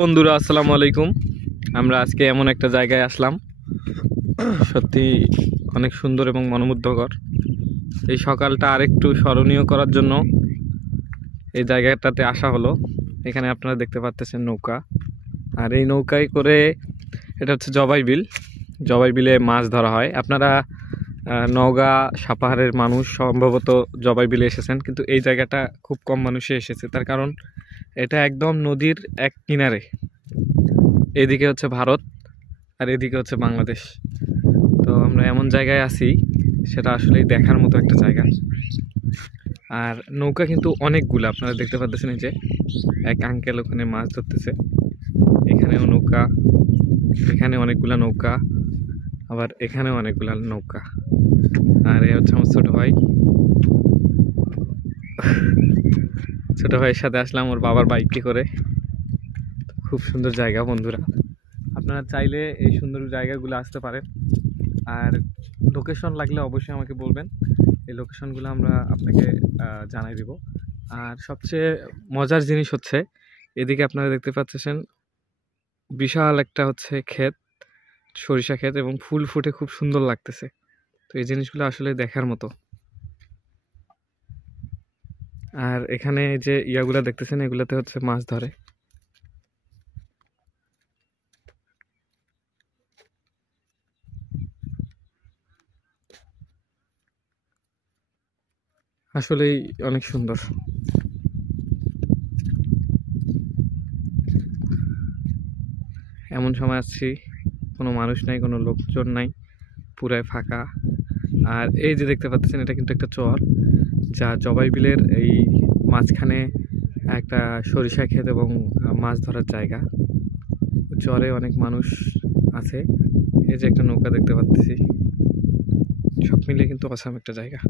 বন্ধুরা আসসালামু আলাইকুম। আমরা আজকে এমন একটা জায়গায় আসলাম, সত্যি অনেক সুন্দর এবং মনোমুগ্ধকর। এই সকালটা আরেকটু স্মরণীয় করার জন্য এই জায়গাটাতে আসা হলো। এখানে আপনারা দেখতে পাচ্ছেন নৌকা, আর এই নৌকায় করে এটা হচ্ছে জবাই বিল। জবাই বিলে মাছ ধরা হয়। আপনারা নওগাঁ সাপাহারের মানুষ সম্ভবত জবাই বিলে এসেছেন, কিন্তু এই জায়গাটা খুব কম মানুষই এসেছে। তার কারণ এটা একদম নদীর এক কিনারে। এদিকে হচ্ছে ভারত আর এদিকে হচ্ছে বাংলাদেশ। তো আমরা এমন জায়গায় আছি, সেটা আসলেই দেখার মতো একটা জায়গা। আর নৌকা কিন্তু অনেকগুলো, আপনারা দেখতে পাচ্ছেন এই যে এক আঙ্কেল ওখানে মাছ ধরতেছে। এখানেও নৌকা, এখানে অনেকগুলা নৌকা, আবার এখানেও অনেকগুলা নৌকা। আর এ হচ্ছে আমার ছোট ভাই। ছোট ভাইয়ের সাথে আসলাম ওর বাবার বাইকে করে। খুব সুন্দর জায়গা বন্ধুরা, আপনারা চাইলে এই সুন্দর জায়গাগুলো আসতে পারেন। আর লোকেশন লাগলে অবশ্যই আমাকে বলবেন, এই লোকেশনগুলো আমরা আপনাকে জানাই দিব। আর সবচেয়ে মজার জিনিস হচ্ছে এদিকে আপনারা দেখতে পাচ্ছেন বিশাল একটা হচ্ছে ক্ষেত, সরিষা ক্ষেত, এবং ফুল ফুটে খুব সুন্দর লাগতেছে। তো এই জিনিসগুলো আসলে দেখার মতো। আর এখানে যে ইয়াগুলা দেখতেছেন এগুলাতে হচ্ছে মাছ ধরে। আসলেই অনেক সুন্দর। এমন সময় আসছি কোনো মানুষ নাই, কোনো লোকজন নাই, পুরাই ফাঁকা। আর এই যে দেখতে পাচ্ছেন এটা কিন্তু একটা চর, যা জবাই বিলের এই মাঝখানে একটা সরিষা ক্ষেত এবং মাছ ধরার জায়গা। চরে অনেক মানুষ আছে। এই যে একটা নৌকা দেখতে পাচ্ছি, সব মিলিয়ে কিন্তু অসাম একটা জায়গা।